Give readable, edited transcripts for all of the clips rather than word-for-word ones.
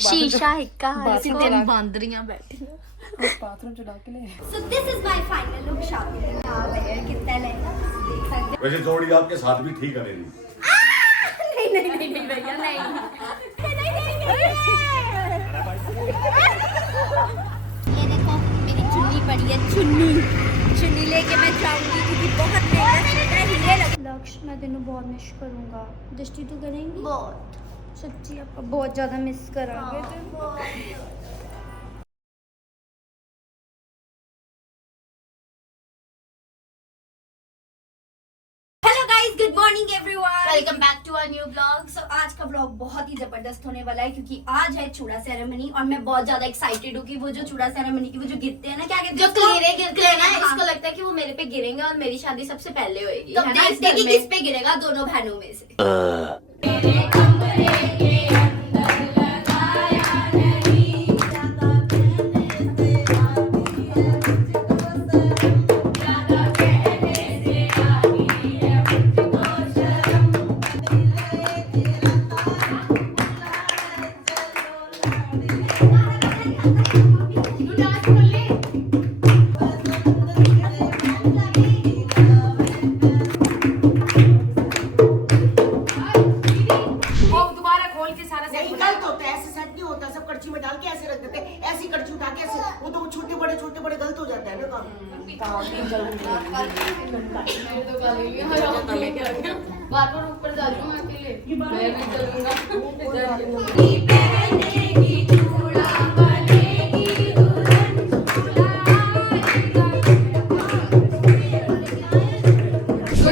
शीशा हिक्का तीन बांदरियां बैठी बाथरूम चला के ले। So this is my final look शादी में आ गए कितना लहंगा देख सकते हैं। वैसे जोड़ी आपके साथ भी ठीक है मेरी। नहीं भैया नहीं ये देखो मेरी चुन्नी पड़ी है चुन्नी लेके मैं जाऊंगी क्योंकि बहुत हीरे लगे। लक्ष्य मैं तेनों बहुत मिस करूंगा। दृष्टि तू करेंगी बहुत सच्ची आप बहुत ज्यादा मिस करेंगे। Good morning everyone, welcome back to our new blog. So आज का ब्लॉग बहुत ही जबरदस्त होने वाला है क्योंकि आज है चूड़ा सेरेमनी और मैं बहुत ज्यादा एक्साइटेड हूँ कि वो जो चूड़ा सेरेमनी की वो जो गिरते हैं ना, क्या कहते हैं, जो गिरते हैं ना, इसको लगता है कि वो मेरे पे गिरेंगे और मेरी शादी सबसे पहले होगी। तो देखते हैं कि किस पे गिरेगा दोनों बहनों में से। बार ऊपर जा रही हूँ अकेले, मैं भी चलूंगा।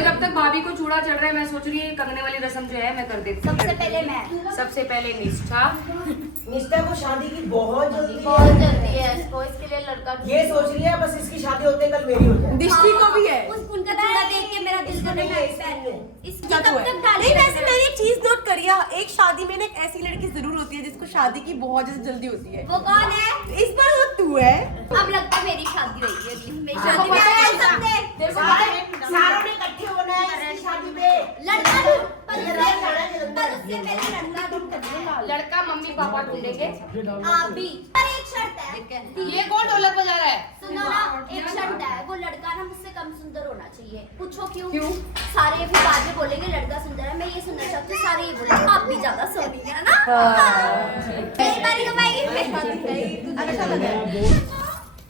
जब तक भाभी को चूड़ा चढ़ रहा है मैं सोच रही है कंगने वाली रस्म जो है मैं कर देती हूँ। सबसे पहले निष्ठा को शादी की बहुत जल्दी है इसको, इसके लिए लड़का ये सोच रही है बस इसकी शादी होते कल मेरी हो जाए। दृष्टि को भी है। उनका चूड़ा देख के मेरा दिल कर रहा है इसकी तब तक डाली। नहीं वैसे मैंने एक चीज नोट करी है, एक शादी में ना एक ऐसी लड़की जरूर होती है जिसको शादी की बहुत ज्यादा जल्दी होती है। वो कौन है? इस बार वो तू है। अब लगता है मेरी शादी हुई है अगली। मेरी शादी में आए सबने सारों ने इकट्ठे होना है इसकी शादी पे। लड़का पर उससे पहले लड़का ढूंढ कर लड़का मम्मी पापा ढूंढेंगे। आप भी। पर एक शर्त है। ये कौन ढोलक बजा रहा है? सुनो ना, एक शर्त है, वो लड़का ना मुझसे कम सुंदर होना चाहिए। पूछो क्यों? सारे फिर बाद में बोलेंगे लड़का सुंदर है, मैं ये सुनना चाहती हूँ। सारे ये बोलेंगे आप भी ज्यादा सोनी है ना। मेरी बारी का भाई अच्छा लगा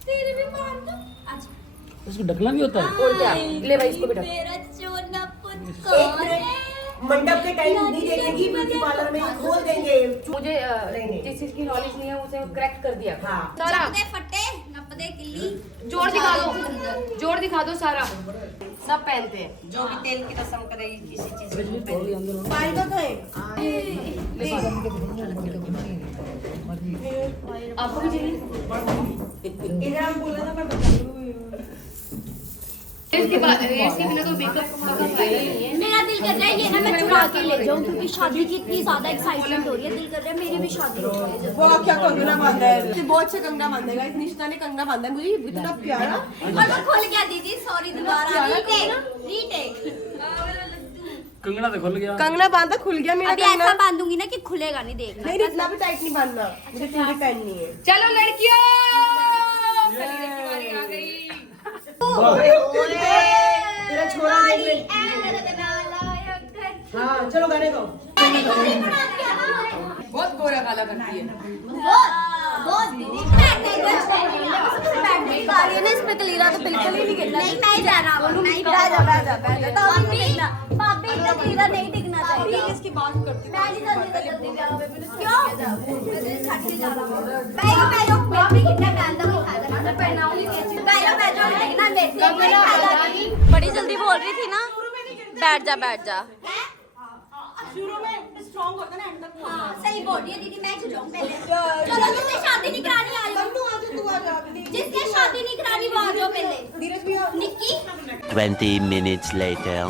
तेरे भी मार दो। अच्छा उसको ढकना भी होता है। और क्या, ले भाई इसको भी ढक। मेरा चोना पुत कौन है? मंडप के टाइम नहीं देखेंगी, ब्यूटी पार्लर में खोल देंगे। मुझे जिस चीज की नॉलेज नहीं है उसे करेक्ट कर दिया। हाँ। सारा नपदे फटे नपदे किल्ली जोड़ दिखा दो सारा सब पहनते हैं। जो भी तेल की रस्म करेगी किसी चीज में फायदा तो है। आपको भी चाहिए? इधर बोला था मैं बता दूँ। इसके बिना तो मेकअप का फायदा नहीं है। मेरा दिल कर रहा है ये ना मैं चुरा के ले जाऊं क्योंकि शादी की इतनी ज्यादा एक्साइटमेंट हो रही है। दिल कर रहा है मेरी भी शादी हो जाए। वो क्या कंगना बांधा है, बहुत अच्छा कंगना बांधेगा। इस निष्ठा ने कंगना बांधा है, मुझे इतना प्यारा। और वो खुल गया दीदी, सॉरी दोबारा रीटेक। कंगना तो खुल गया। कंगना बांधा खुल गया मेरा अभी कंगना। ऐसा बांधूंगी ना कि खुलेगा नहीं, देखना। नहीं इतना भी टाइट नहीं बांधना, मुझे पूरी पहननी है। चलो लड़कियों, शरीर की बारी आ गई। तेरा छोरा देख ले। हाँ चलो गाने गाओ। बहुत गोरा काला करती है। इस पे कलीरा तो बिल्कुल ही नहीं गिरना। नहीं मैं जा रहा हूँ। भाभी का कलीरा नहीं दिखना चाहिए। इसकी बात करती हूँ। मैं नहीं जल्दी क्यों? छाती जा रहा हूँ। बैठो मैं कितना पहनता हूँ खाना मैं पहनाऊंगी। बैठो देखना मेरे बड़ी जल्दी बोल रही थी ना, बैठ जा। शुरू में स्ट्रांग होता है ना, एंड तक। हाँ सही बोल रही है दीदी। मैं चलाऊं पहले। चलो जिसने शादी नहीं करानी आ जाओ। तू आ जा। जिसने शादी नहीं करानी वो आ जाओ पहले। धीरज भी आओ। Nikki 20 minutes later.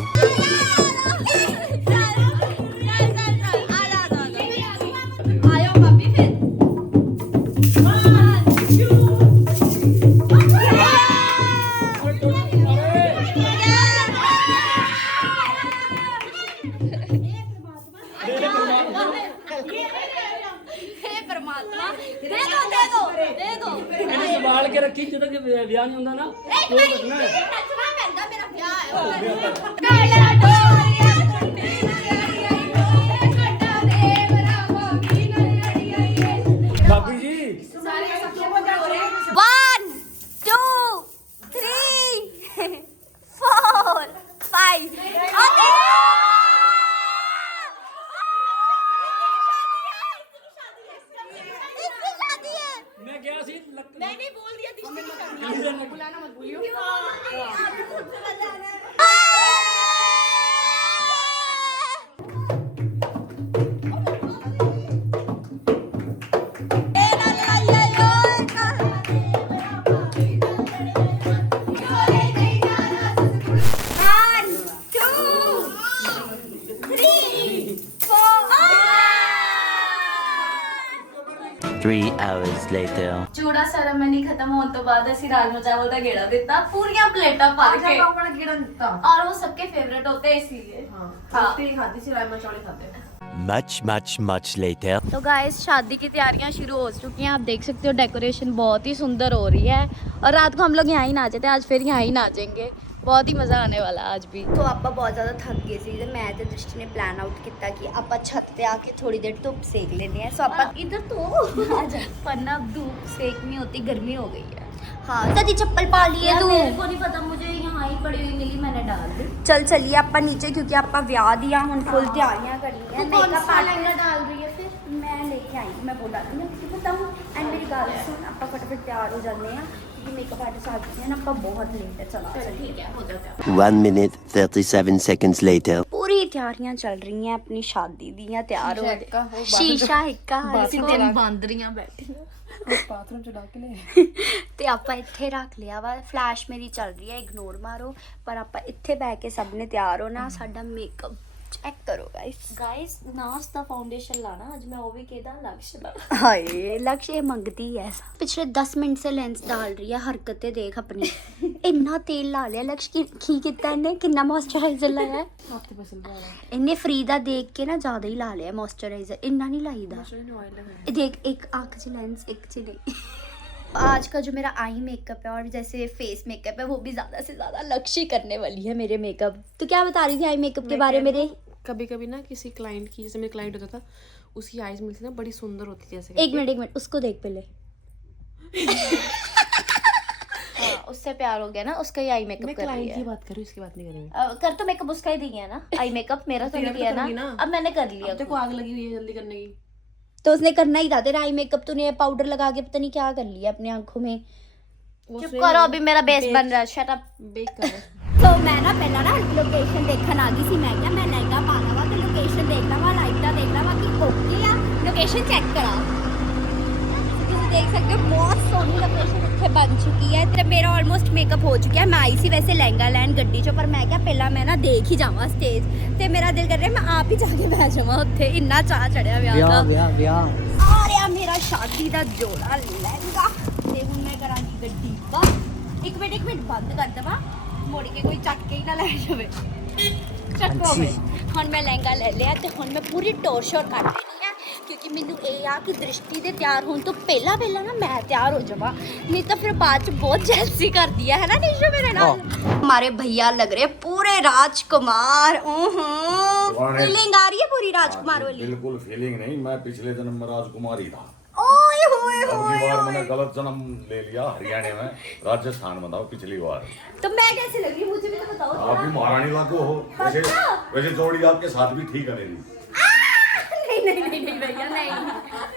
आयो भाभी फिर। परमात्मा दे दो दे दो दे दो ਇਹਨੂੰ ਸੰਭਾਲ ਕੇ ਰੱਖੀ ਜਦੋਂ ਕਿ ਵਿਆਹ ਨਹੀਂ ਹੁੰਦਾ ਨਾ एक ਉਹ मिनट ਰੱਖਣਾ ਹੈ। ये नचना पैंदा मेरा ब्याह है काला डोरिया टुंडी नई आई डोले कटा देव रामा की नई आई आई भाभी जी 1 2 3 4 5 मैं गया सी मैंने बोल दिया तीसरी की शादी है। बुलाना मत भूलियो। Three hours later. ਚੂੜਾ ਸੈਰੇਮਨੀ ਖਤਮ ਹੋਣ ਤੋਂ ਬਾਅਦ ਅਸੀਂ ਰਾਜਮਾ ਚਾਵਲ ਦਾ ਗੇੜਾ ਦਿੱਤਾ ਪੂਰੀਆਂ ਪਲੇਟਾਂ ਭਰ ਕੇ पापा ने कीड़ा दिता और वो सबके फेवरेट होते हैं इसीलिए हाँ तेरी खाती सी राजमा चावल खाते हैं। Much later. तो गाइस शादी की तैयारियां शुरू हो चुकी हैं। आप देख सकते हो डेकोरेशन बहुत ही सुंदर हो रही है और रात को हम लोग यहाँ ही नाचे थे, आज फिर यहाँ ही नाचेंगे। बहुत ही मज़ा आने वाला आज भी। तो आप बहुत ज़्यादा थक गए थे, मैं तो दृष्टि ने प्लान आउट किया कि आप छत पे आके थोड़ी देर धूप सेक लेने हैं। सो आप इधर तो वरना धूप सेकनी होती, गर्मी हो गई है। हाँ दादी चप्पल पा ली है तू? मेरे को नहीं पता, मुझे यहाँ ही पड़ी हुई मिली, मैंने डाल दी। चल चलिए आप नीचे, क्योंकि आप व्याह दिया हम फुल तैयारियां कर ली है। मेकअप लहंगा डाल रही है फिर मैं लेके आई, मैं वो डाल मैं बताऊँ। एंड मेरी गल सुन, आप फटाफट तैयार हो जाते हैं क्योंकि मेकअप आर्टिस्ट आ चुके हैं ना, आप बहुत लेट है। चलो ठीक है, हो जाता है। 1 minute 37 seconds later. पूरी तैयारियां चल रही हैं अपनी शादी दी, तैयार हो गए। शीशा हिक्का बांदरियां बैठी बाथरूम चला के ले ਤੇ ਆਪਾਂ ਇੱਥੇ ਰੱਖ ਲਿਆ ਵਾ। ਫਲੈਸ਼ ਮੇਰੀ ਚੱਲ ਰਹੀ ਹੈ, ਇਗਨੋਰ ਮਾਰੋ। ਪਰ ਆਪਾਂ ਇੱਥੇ ਬੈ ਕੇ ਸਭ ਨੇ ਤਿਆਰ ਹੋਣਾ। ਸਾਡਾ ਮੇਕਅਪ ਚੈੱਕ ਕਰੋ ਗਾਇਸ ਨਾਸ ਦਾ ਫਾउंडेशन ਲਾਣਾ ਅੱਜ मैं वो भी कहदा लक्ष्य ਦਾ। ਹਾਏ ਲक्ष्य ਮੰਗਦੀ ਹੈ। पिछले 10 मिनट से लेंस डाल रही है, हरकतें देख अपनी। ਇੰਨਾ ਤੇਲ ਲਾ ਲਿਆ ਲक्ष्य ਕੀ ਕੀਤਾ ਇਹਨੇ, ਕਿੰਨਾ ਮॉइस्चराइजर ਲਾਇਆ ਹੈ ਇਹਨੇ। ਫਰੀ ਦਾ ਦੇਖ ਕੇ ਨਾ ਜ਼ਿਆਦਾ ਹੀ ਲਾ ਲਿਆ ਮॉइस्चराइजर, ਇੰਨਾ नहीं ਲਾਈਦਾ। देख एक आँख से लेंस एक से नहीं। आज का जो मेरा आई मेकअप है और जैसे फेस मेकअप है वो भी ज़्यादा से ज़्यादा लक्ष्य करने वाली है मेरे मेकअप। तो क्या बता रही थी आई मेकअप के बारे में? कभी कभी ना किसी क्लाइंट की, जैसे मेरा क्लाइंट होता था, उसकी आईज मिलती ना बड़ी सुंदर होती थी ऐसे। एक मिनट उसको देख पहले। हाँ, उससे प्यार हो गया ना, उसका ही आई मेकअप मैं कर रही क्लाइंट की है। बात कर रही हूँ, इसकी बात नहीं कर रही मैं। कर तो मेकअप उसका ही दी है ना, आई मेकअप मेरा तो तेरा नहीं भी किया तो करूंगी ना, ना। अब मैंने कर लिया। अब देखो आग लगी हुई है जल्दी करने की। तो उसने करना ही था तेरा आई मेकअप, तूने पाउडर लगा के पता नहीं क्या कर लिया अपनी आंखों में। चुप करो, अभी मेरा बेस बन रहा है, शट अप। बेक कर तो मैं ना पहला ना लोकेशन देखने आ गई थी। मैं क्या मैं लहंगा पाना वा तो लोकेशन देखना वा, लाइटा देखना वा कि ओके या लोकेशन चेक करा। तुम देख सकते हो बहुत सोहनी लोकेशन इत्थे बन चुकी है। तेरा मेरा ऑलमोस्ट मेकअप हो चुका है। मैं आई सी वैसे लहंगा लैन गड्डी चो, पर मैं क्या पहला मैं ना देख ही जावा स्टेज ते मेरा दिल कर रहा है मैं आप ही जाके बैठ जावा उत्थे। इन्ना चाह चढ़िया ब्याह का। और यार मेरा शादी दा जोड़ा लहंगा ते हुण मैं करांगी गड्डी बस। एक मिनट बंद कर दवा, मुड़ के कोई चक के ही ना ले जावे। ਚੱਕੋ ਵੇ ਹੁਣ ਮੈਂ ਲਹਿੰਗਾ ਲੈ ਲਿਆ ਤੇ ਹੁਣ ਮੈਂ ਪੂਰੀ ਟੋਰ ਸ਼ੋਰ ਕਰ ਲੈਣੀ ਹੈ, क्योंकि मैनू ये आ कि दृष्टि दे तैयार होने तो पहला ना मैं तैयार हो जावा, नहीं तो फिर बाद च बहुत जेलसी कर दिया है ना निशु मेरे नाल। हमारे भैया लग रहे पूरे राजकुमार। फीलिंग आ रही है पूरी राजकुमार वाली? बिल्कुल फीलिंग नहीं, मैं पिछले जन्म में राजकुमार ही था। ओए होए अब होए की बार मैंने गलत जन्म ले लिया, हरियाणा में राजस्थान में था पिछली बार। तो मैं कैसे लग रही हूँ मुझे भी तो बताओ। आप भी महारानी लागू हो। वैसे जोड़ी आपके साथ भी ठीक है मेरी। नहीं भैया नहीं।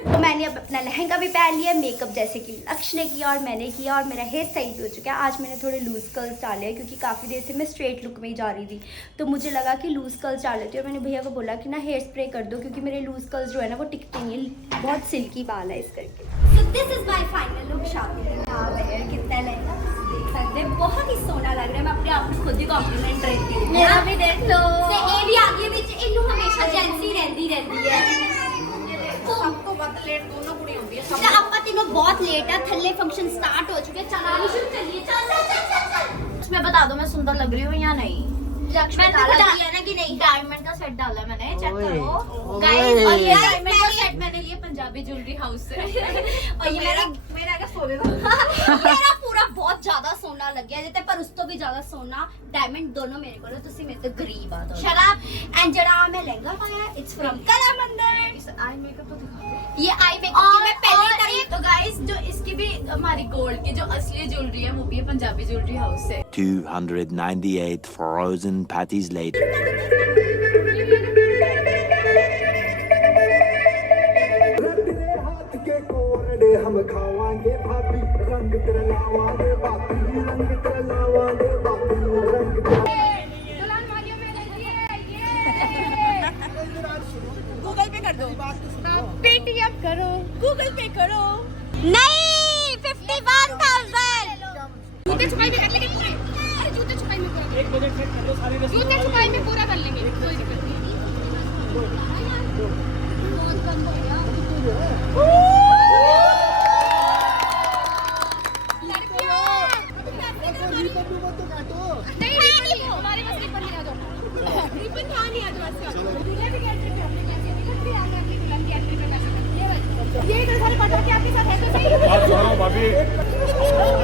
तो मैंने अब अपना लहंगा भी पहन लिया, मेकअप जैसे कि लक्ष्य ने किया और मैंने किया, और मेरा हेयर सही हो चुका है। आज मैंने थोड़े लूज कर्ल्स डाले हैं क्योंकि काफ़ी देर से मैं स्ट्रेट लुक में ही जा रही थी, तो मुझे लगा कि लूज कर्ल्स डाल लेती हूँ। और मैंने भैया को बोला कि ना हेयर स्प्रे कर दो, क्योंकि मेरे लूज कर्ल्स जो है ना वो टिकते नहीं है, बहुत सिल्की बाल है इस करके। So this is my final look शादी में। कितना लहंगा देख सकते हैं, बहुत ही सोना लग रहा है। मैं अपने आप को खुद ही कॉम्प्लीमेंट रहती हूँ। मेरा भी देख लो। ते ये भी आगे बीच इन्नू हमेशा जेंसी रहती है। सबको बहुत लेट दोनों कुड़ी होती है सब। ਤੇ ਆਪਾਂ ਤੈਨੂੰ ਬਹੁਤ ਲੇਟ ਆ, ਥੱਲੇ फंक्शन स्टार्ट हो चुके हैं। चल आनिशु चलिए, चल। मैं बता दो मैं सुंदर लग रही हूँ या नहीं? मैंने बता दिया ना कि नहीं। डायमंड का सेट डाला है मैंने, चेक करो गाइस। और ये डायमंड का सेट मैंने लिए पंजाबी ज्वेलरी हाउस से। और ये मेरा पूरा बहुत ज्यादा सोना लग गया जिते पर उस तो भी ज्यादा सोना डायमंड दोनों मेरे को तुसी मेरे तो गरीब आ दो शराब एंड जड़ा मैं लहंगा पाया इट्स फ्रॉम कला मंदिर। इस आई मेकअप तो दिखा ये आई मेकअप की मैं पहले तो गाइस जो इसकी भी हमारी गोल्ड की जो असली ज्वेलरी है वो भी है पंजाबी ज्वेलरी हाउस से। 298 frozen patties later. हम खावांगे भाभी रंग तेरा लावांगे भाभी रंग तेरा लावांगे भाभी रंग गूगल पे कर दो, पेटीएम करो, गूगल पे करो। नहीं 51,000 जूते छुपाई में कर लेंगे पूरे। अरे जूते छुपाई में पूरा एक बजट सेट कर लो सारी रस्म। जूते छुपाई में पूरा कर लेंगे, कोई दिक्कत नहीं। नहीं हमारे पास रिबन नहीं आ जाओ। रिबन कहाँ नहीं आ जाओ। ये इधर सारे पता कि आपके साथ है तो सही। बात सुनो भाभी।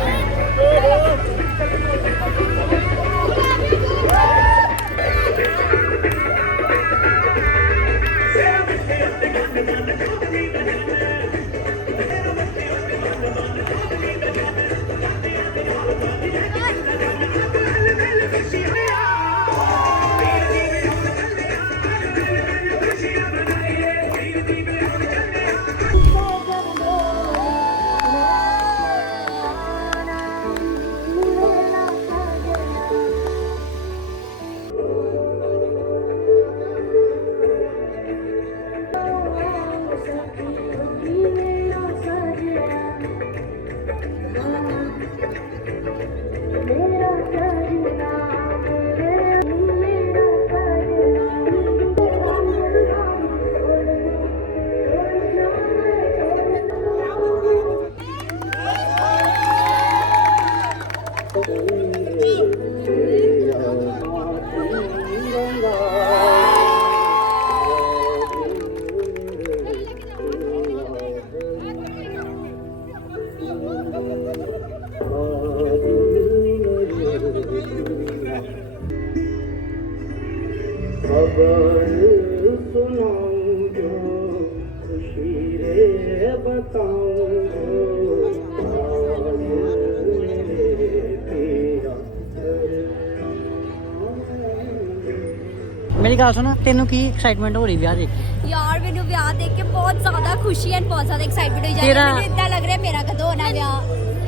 मेरी गल सुन तेनू की एक्साइटमेंट हो रही विआह देख के? यार मैंने ब्याह देख के बहुत ज्यादा खुशी है बहुत ज्यादा एक्साइटमेंट हो जा रही है। तेरा- ਮੈਨੂੰ ਇਦਾਂ ਲੱਗ ਰਿਹਾ ਮੇਰਾ ਕਦੋਂ ਹੋਣਾ ਵਿਆਹ।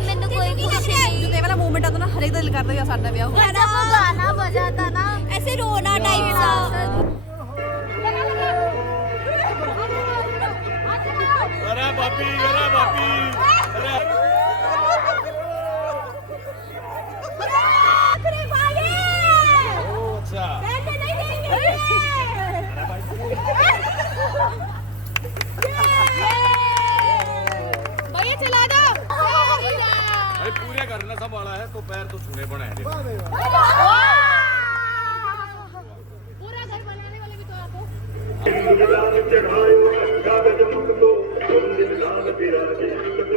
ਮੈਨੂੰ कोई खुशी नहीं जो वाला मोमेंट आता ना हर एक दिल करता है साडा ब्याह हो। है ना वो गाना बजाता ना ऐसे रोना टाइप सा। अरे भाभी अरे भाभी अरे अच्छा भैया चला दो। भाई पूरे करना सब वाला है तो पैर तो छूने पड़े हैं। पूरा घर बनाने वाले भी तो आपको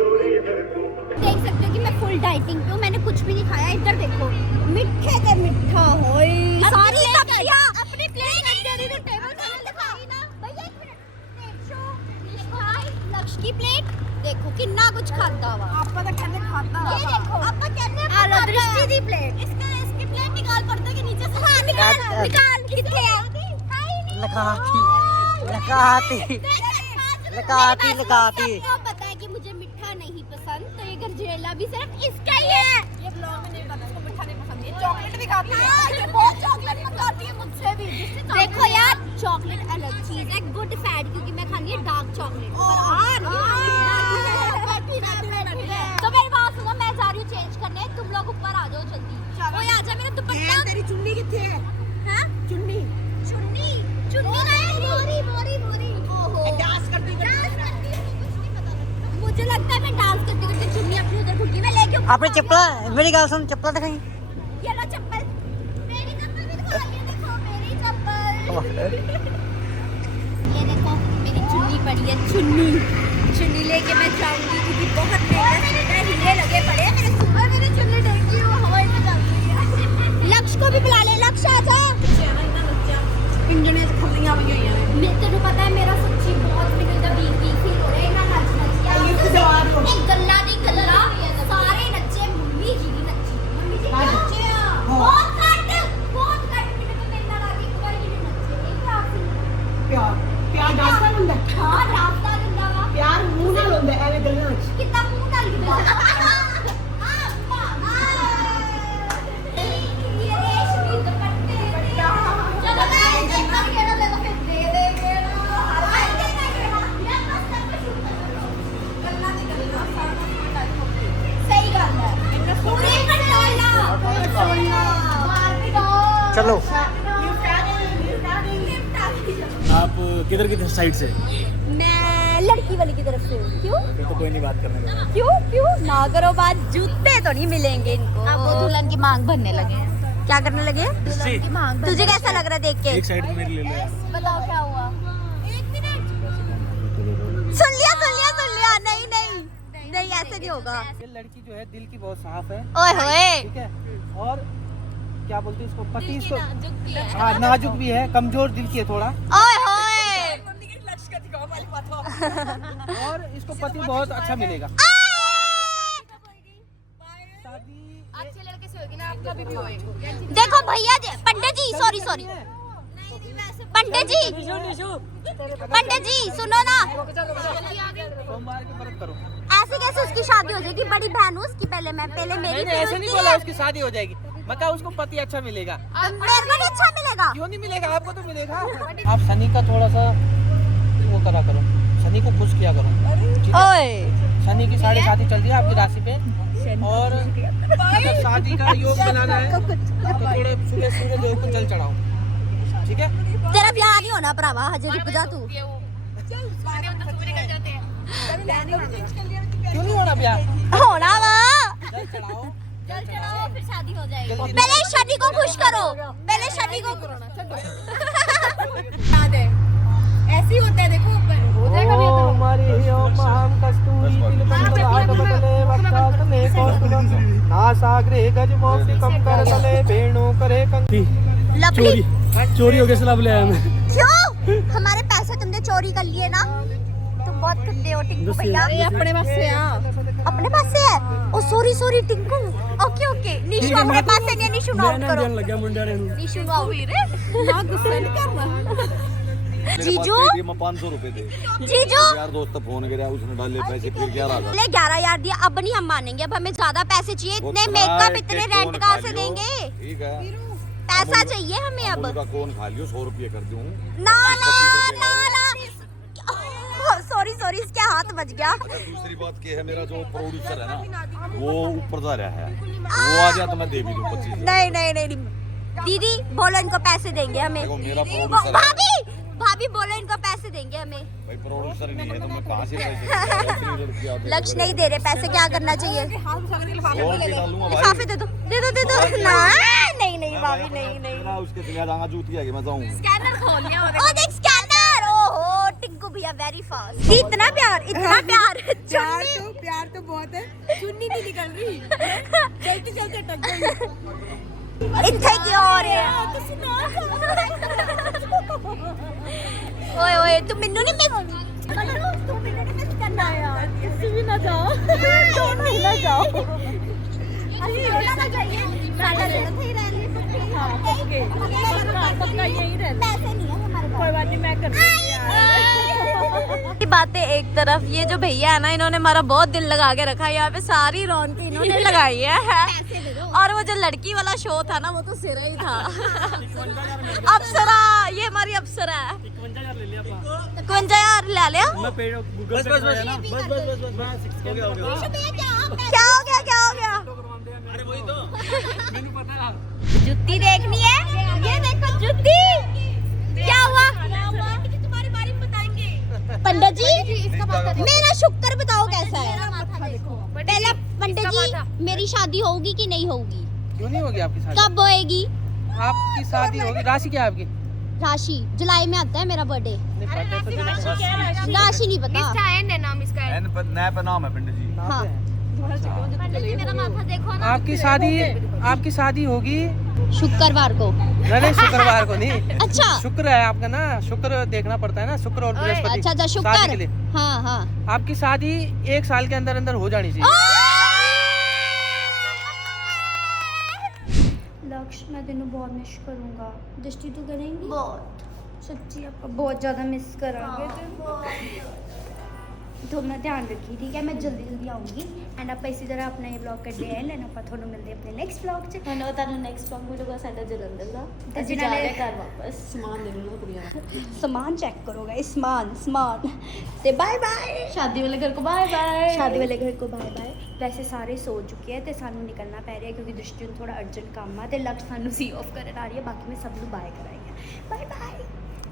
देख सकते हो कि मैं फुल डाइटिंग पे हूँ। मैंने कुछ भी नहीं खाया। इधर देखो मिठे के मिठा होई सारी सब्जियां अपनी प्लेट अंदर ही टेबल पे दिखाई ना भैया। एक मिनट प्लेट शो लक्ष्य की प्लेट देखो कितना कुछ खाता हुआ। आपका तो कहने खाता हुआ। ये देखो आपका कहने आलो दृष्टि दी प्लेट इसकी प्लेट निकाल पड़ता के नीचे से। हां निकाल निकाल कितने है लगाती लगाती लगाती लगाती। आपको पता है कि मुझे मिठा नहीं पसंद तो ये गजरेला भी सिर्फ इसका ही है। ये ब्लॉग में नहीं पता इसको मिठा नहीं पसंद। ये चॉकलेट भी खाती है। ये बहुत चॉकलेट मंगाती है मुझसे भी। देखो यार चॉकलेट अलग चीज है गुड फैट क्योंकि मैं खानी है डार्क चॉकलेट। तो मेरी बात सुनो मैं जा रही हूँ चेंज करने तुम लोग ऊपर आ जाओ जल्दी। ओए आजा मेरा दुपट्टा। तेरी चुन्नी किथे है? हैं चुन्नी चुन्नी चुन्नी नहीं मोरी मोरी मोरी। ओहो डांस करती डांस करती है मुझे लगता है मैं डांस करते करते चुन्नी अपनी उधर भूल गई। मैं लेके अपनी चप्पल मेरी गल सुन चप्पल दिखाई। ये लो चप्पल मेरी चप्पल भी दिखा। ये देखो मेरी चप्पल। ये देखो मेरी चुन्नी पड़ी है चुन्नी। चुन्नी लेके मैं जाऊंगी क्योंकि बहुत महंगा सूट है, हीरे लगे पड़े हैं मेरे सूट पर। मेरी चुन्नी देखी वो हवाई में चल रही है। लक्ष्य को भी बुला ले, लक्ष्य आ जा। मैं तेरे पता है मेरा सच्ची बहुत निकलता बीक फील हो रहा है ना। नच एक गल्ला नहीं गल्ला सारे नच्चे, मम्मी जी भी नच्ची, मम्मी जी नच्चे बहुत कट मैंने तो मेरे नाल आके एक बार ही नच्चे एक रात प्यार डांसर ਹੁੰਦਾ हां रास्ता दिंदा वा प्यार ਮੂੰਹ ਨਾਲ ਹੁੰਦਾ ਐਵੇਂ ਗੱਲਾਂ ਚ कितना मुंह डाल के ये रेशमी दुपट्टे चलो मैं देखा केड़ा ले तो फिर दे देंगे ना। हाय देना केड़ा यार बस तक शूट कर गल्ला नहीं करना सारा सही गल है पूरे पटोला मार भी दो। चलो लिफ्ट आप किधर की साइड से? मैं लड़की वाली की तरफ से हूँ। क्यों तो कोई नहीं बात करने का। क्यों ना करो बात, जूते तो नहीं मिलेंगे इनको। अब वो दुल्हन की मांग भरने लगे हैं। क्या करने लगे? दुल्हन की मांग। तुझे कैसा लग रहा है देख के? एक साइड मेरी ले लो। बताओ क्या हुआ? एक मिनट सुन लिया नहीं ऐसे नहीं होगा। ये लड़की जो है दिल की बहुत साफ है, ओए होए ठीक है, और क्या बोलते हैं इसको, पति इसको हाँ नाजुक भी है, कमजोर दिल की है थोड़ा, ओए होए और इसको पति बहुत अच्छा मिलेगा। अच्छे लड़के से होगी ना, आपका भी होएगा। देखो भैया जी, पंडित जी सॉरी पंडित जी सुनो ना, सोमवार के व्रत करो। ऐसे कैसे उसकी शादी हो जाएगी? बड़ी बहन हूँ उसकी, पहले मेरी मैंने ऐसे नहीं बोला उसकी शादी हो जाएगी, मैं कहा उसको पति अच्छा मिलेगा। मेरे को नहीं अच्छा मिलेगा। क्यों नहीं मिलेगा? आपको तो मिलेगा। आप शनि का थोड़ा सा वो करा करो, शनि को खुश किया करो। ओए शनि की 7.5 चल रही है आपकी राशि पे, और अगर शादी का योग बनाना है तो थोड़ा सुबह सूर्य देव को जल चढ़ाओ, ठीक है? तेरा ब्याह नहीं होना भरावा, हजे रुक जा तू। क्यों नहीं होना ब्याह? होना वा, जल चढ़ाओ फिर शादी हो जाएगी। पहले शनि को खुश करो, पहले शनि को याद है ऐसे ही होता है, देखो ऊपर हो जाएगा भी तो। ओम हरि ओम अहम कस्तूरी तिलकंदलाट बदले वक्षासने कौस्तुभं नासाग्रे गजमौक्तिकं करतले वेणु करे कंठी। लवली चोरी हो गया, सलाब ले आया मैं। क्यों? हमारे पैसे तुमने चोरी कर लिए ना, तुम बहुत गंदे हो टिंकू भैया। अपने पास से अपने पास से है? ओ सॉरी टिंकू। ओके निशु अपने पास से नहीं, निशु नोट मैं करो, लग गया मुंडे ने। निशु नोट ना गुस्सा नहीं करना। जीजू मैं 500 रुपए दे जीजू यार दोस्त का फोन गया, उसने डाले पैसे, फिर 11,000। ले 11,000 दिया, अब नहीं हम मानेंगे, अब हमें ज्यादा पैसे चाहिए। इतने मेकअप इतने रेंट कहाँ से देंगे? ठीक है, पैसा चाहिए हमें अब। का कौन खा लियो, 100 रुपये कर दूं। ना सॉरी इसके हाथ बच गया। दूसरी बात क्या है, मेरा जो प्रोड्यूसर है ना वो ऊपर जा रहा है, वो आ गया तो मैं दे भी दूं 25। नहीं दीदी बोलो इनको पैसे देंगे हमें। देखो मेरा प्रोड्यूसर है। भाभी बोलो इनको पैसे देंगे हमें। भाई प्रोड्यूसर नहीं है तो मैं कहाँ से पैसे दूं? लक्ष्य नहीं दे रहे पैसे, क्या करना चाहिए? 100 रुपये डालूंगा भाई। लिफाफे दे दो ना। नहीं भाभी नहीं। ना उसके सिला जाऊंगा, जूती आगे मैं जाऊंगा। स्कैनर खोल लिया ओ देख स्कैनर। ओहो टिंकू भैया वेरी फास्ट। इतना प्यार प्यार तो बहुत है, चुन्नी नहीं निकल रही, चलते अटक गई। इतने की और ओए तुम मिन्नू नहीं मिस करना यार, किसी भी ना जाओ, दोनों ही ना जाओ। अभी रोना चाहिए, साडा लेना ही रहने। हां पक्का यही रहना। पैसे नहीं है हमारे पास, कोई बात नहीं, मैं कर दूंगी यार। बातें एक तरफ, ये जो भैया है ना, इन्होंने हमारा बहुत दिल लगा के रखा है। यहाँ पे सारी रौनक इन्होंने लगाई है। और वो जो लड़की वाला शो था ना, वो तो सिरा ही था। अप्सरा, ये हमारी अप्सरा है। 51,000 ले लिया। बस क्या हो गया? अरे वही तो मैंने पता। जुत्ती देखनी है? ये देखो जुत्ती। क्या हुआ? तुम्हारी बारी में बताएंगे। पंडित जी मेरा शुक्र बताओ कैसा है? पहले पंडित जी मेरी शादी होगी कि नहीं होगी? क्यों नहीं होगी आपकी शादी? कब होएगी? आपकी शादी होगी। राशि क्या है आपकी? राशि जुलाई में आता है मेरा बर्थडे। बर्थडे पे देना पड़ेगा। राशि नहीं पता। है नाम इसका एन पर नया पर नाम है पंडित जी। हाँ मेरा माथा देखो ना। आपकी शादी होगी शुक्रवार को। नहीं शुक्रवार को नहीं। अच्छा शुक्र है आपका ना, शुक्र देखना पड़ता है ना, शुक्र और बृहस्पति। अच्छा शादी के शुक्र। लिए हाँ हाँ आपकी शादी 1 साल के अंदर अंदर हो जानी चाहिए। लक्ष्य मैं तेनों बहुत मिस करूँगा। दृष्टि तू करेंगी? बहुत सच्ची आपका बहुत ज़्यादा मिस करांगे। तो मैं ध्यान रखी ठीक है, मैं जल्दी जल्दी आऊँगी एंड आप इसी तरह अपना ये ब्लॉग करते हैं एंड आप थोड़ा मिलते हैं अपने नेक्स्ट ब्लॉग से। ਮੈਨੂੰ ਤੁਹਾਨੂੰ ਨੈਕਸਟ ਵਲੌਗ ਮਿਲੂਗਾ ਸਾਡਾ ਜਲੰਧਰ ਦਾ ਤੇ ਅਸੀਂ ਜਿਨ੍ਹਾਂ ਜਾ ਨੇ- ਰਹੇ ਘਰ ਵਾਪਸ ਸਮਾਨ ਦੇ ਨੂੰ ਕੁੜੀਆਂ सामान चेक करो गाइस, सामान ते बाय बाय। ਸ਼ਾਦੀ ਵਾਲੇ ਘਰ ਕੋ ਬਾਏ ਬਾਏ शादी वाले घर को बाय बाय। वैसे सारे सो चुके हैं तो सानू निकलना पै रहा है क्योंकि दृष्टि ਨੂੰ थोड़ा अर्जेंट काम है तो लक्ष्य सानू सी ऑफ करन आ रही है। बाकी मैं सब ਨੂੰ बाय कराएंगे। Bye bye.